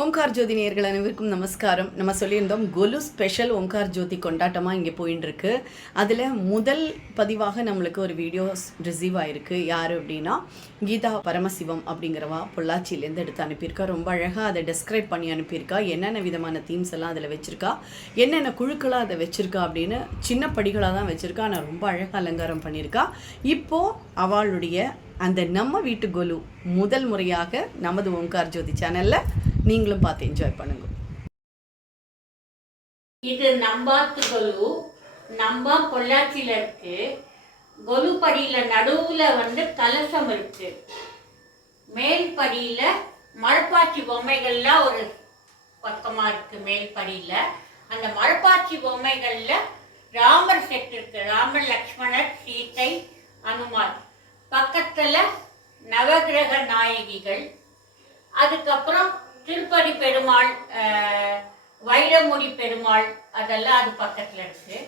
ஓம்கார் ஜோதி நேர்கள் அனைவருக்கும் நமஸ்காரம். நம்ம சொல்லியிருந்தோம் கொலு ஸ்பெஷல் ஓம்கார் ஜோதி கொண்டாட்டமாக இங்கே போயின்னு இருக்கு அதில் முதல் பதிவாக நம்மளுக்கு ஒரு வீடியோஸ் ரிசீவ் ஆயிருக்கு. யார் அப்படின்னா கீதா பரமசிவம் அப்படிங்கிறவா பொள்ளாச்சியிலேருந்து எடுத்து அனுப்பியிருக்கா. ரொம்ப அழகாக அதை டெஸ்கிரைப் பண்ணி அனுப்பியிருக்கா. என்னென்ன விதமான தீம்ஸ் எல்லாம் அதில் வச்சுருக்கா? என்னென்ன குழுக்களாக அதை வச்சுருக்கா அப்படின்னு சின்ன படிகளாக தான் வச்சுருக்கா. ஆனால் ரொம்ப அழகாக அலங்காரம் பண்ணியிருக்கா. இப்போது அவளுடைய அந்த நம்ம வீட்டு கொலு முதல் முறையாக நமது ஓம்கார் ஜோதி சேனலில் நீங்களும் பார்த்து என்ஜாய் பண்ணுங்க. இது நம்பாத்து கொலு நம்பா பொள்ளாச்சியில இருக்கு. கொலு படியில நடுவுல வந்து கலசம் இருக்கு. மேல் படியில மரப்பாச்சி பொம்மைகள்லாம் ஒரு பக்கமா இருக்கு மேல் படியில. அந்த மரப்பாச்சி பொம்மைகள்ல ராமர் செட் இருக்கு. ராமர் லக்ஷ்மணர் சீதை அனுமார். பக்கத்துல நவகிரக நாயகிகள். அதுக்கப்புறம் திருப்பதி பெருமாள் வைரமுடி பெருமாள் அதெல்லாம் அது பக்கத்துல இருக்கு.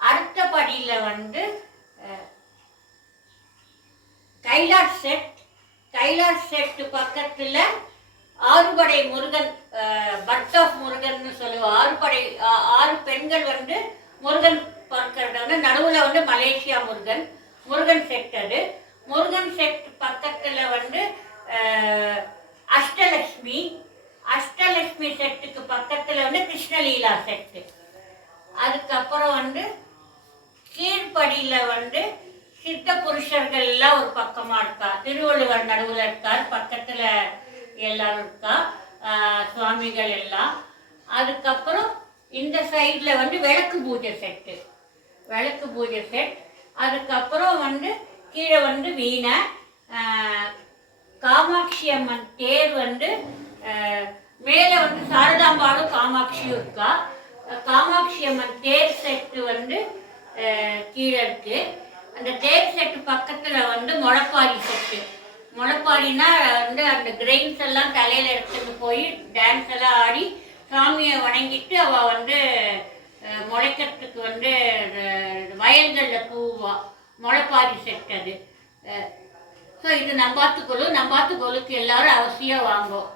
அடுத்தபடியில வந்து கைலாஷ் செட். கைலாஷ் செட்டு பக்கத்துல ஆறுபடை முருகன் பர்த் ஆஃப் முருகன் சொல்லுவோம். ஆறுபடை ஆறு பெண்கள் வந்து முருகன் பார்க்கறது வந்து நடுவுல வந்து மலேசியா முருகன் முருகன் செட் அது. முருகன் செட் பக்கத்து வந்து அஹ், அஷ்டலட்சுமி அஷ்டலட்சுமி செட்டுக்கு பக்கத்துல வந்து கிருஷ்ணலீலா செட்டு அதுக்கப்புறம் வந்து கீழ்படியில் வந்து சித்த புருஷர்கள் எல்லாம் ஒரு பக்கமாக இருக்கா? திருவள்ளுவர் நடுவில் இருக்கார் பக்கத்தில் எல்லாரும் இருக்கா? சுவாமிகள் எல்லாம். அதுக்கப்புறம் இந்த சைடில் வந்து விளக்கு பூஜை செட்டு விளக்கு பூஜை செட் அதுக்கப்புறம் வந்து கீழே வந்து வீணை. காமாட்சி அம்மன் தேர் வந்து மேலே வந்து சாரதாம்பாலும் காமாட்சியும் இருக்கா காமாட்சி அம்மன் தேர் செட்டு வந்து கீழே இருக்கு. அந்த தேர் செட்டு பக்கத்துல வந்து முளப்பாரி செட்டு முளைப்பாரினா வந்து அந்த கிரெயின்ஸ் எல்லாம் தலையில எடுத்துட்டு போய் டான்ஸ் எல்லாம் ஆடி சாமியை வணங்கிட்டு அவ வந்து முளைக்கிறதுக்கு வந்து வயல்களில் பூவா தூவா முளைப்பாரி செட் அது. ஸோ இது நம்பாத்து கொலு நம்பாத்து கொலுக்கு எல்லாரும் அவசியம் வாங்கும்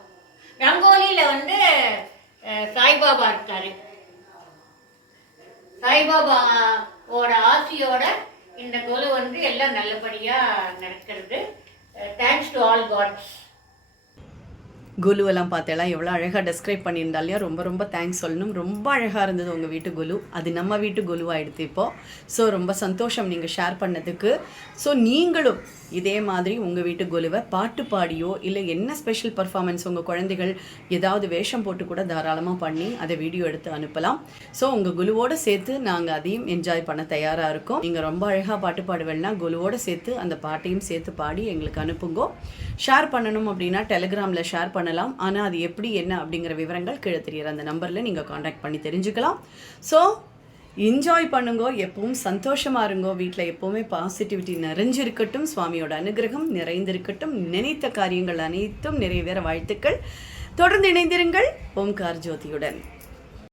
ரங்கோலியில் வந்து சாய்பாபா இருக்காரு. சாய்பாபாவோட ஆசியோட இந்த கொலு வந்து எல்லாம் நல்லபடியாக நடக்கிறது. தேங்க்ஸ் டு ஆல் காட்ஸ் குலு எல்லாம் பார்த்தெல்லாம் எவ்வளோ அழகாக டெஸ்கிரைப் பண்ணியிருந்தா இல்லையா ரொம்ப ரொம்ப தேங்க்ஸ் சொல்லணும். ரொம்ப அழகாக இருந்தது உங்கள் வீட்டு குலு. அது நம்ம வீட்டு குலுவாகிடுது இப்போது ஸோ ரொம்ப சந்தோஷம் நீங்கள் ஷேர் பண்ணதுக்கு. ஸோ நீங்களும் இதே மாதிரி உங்கள் வீட்டு குலுவை பாட்டு பாடியோ இல்லை என்ன ஸ்பெஷல் பர்ஃபார்மன்ஸ் உங்கள் குழந்தைகள் ஏதாவது வேஷம் போட்டு கூட தாராளமாக பண்ணி அதை வீடியோ எடுத்து அனுப்பலாம். ஸோ உங்கள் குலுவோடு சேர்த்து நாங்கள் அதையும் என்ஜாய் பண்ண தயாராக இருக்கோம். நீங்கள் ரொம்ப அழகாக பாட்டு பாடுவேன்னா குலுவோடு சேர்த்து அந்த பாட்டையும் சேர்த்து பாடி எங்களுக்கு அனுப்புங்கோ. ஷேர் பண்ணணும் அப்படின்னா டெலிகிராமில் ஷேர் பண்ணலாம். ஆனால் அது எப்படி என்ன அப்படிங்கிற விவரங்கள் கீழே தெரியுற அந்த நம்பரில் நீங்கள் காண்டாக்ட் பண்ணி தெரிஞ்சுக்கலாம். ஸோ என்ஜாய் பண்ணுங்கோ எப்பவும் சந்தோஷமா இருங்கோ. வீட்டில் எப்போவுமே பாசிட்டிவிட்டி நிறைஞ்சிருக்கட்டும். சுவாமியோட அனுகிரகம் நிறைந்திருக்கட்டும். நினைத்த காரியங்கள் அனைத்தும் நிறைவேற வாழ்த்துக்கள். தொடர்ந்து இணைந்திருங்கள். ஓம்கார் ஜோதியுடன்.